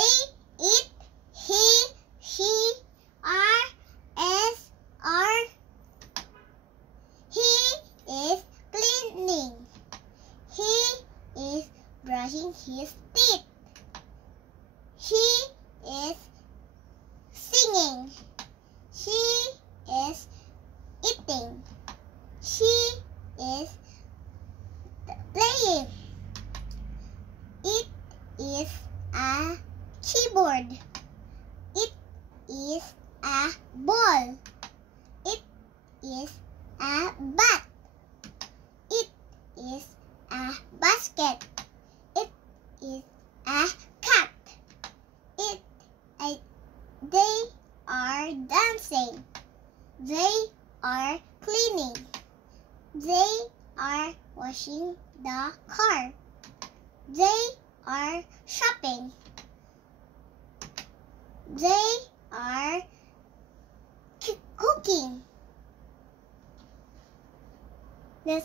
They, it, he, she, are. He is cleaning. He is brushing his teeth. He is singing. She is eating. She is playing. It is a keyboard. It is a ball. It is a bat. It is a basket. It is a cat. They are dancing. They are cleaning. They are washing the car. They are shopping. They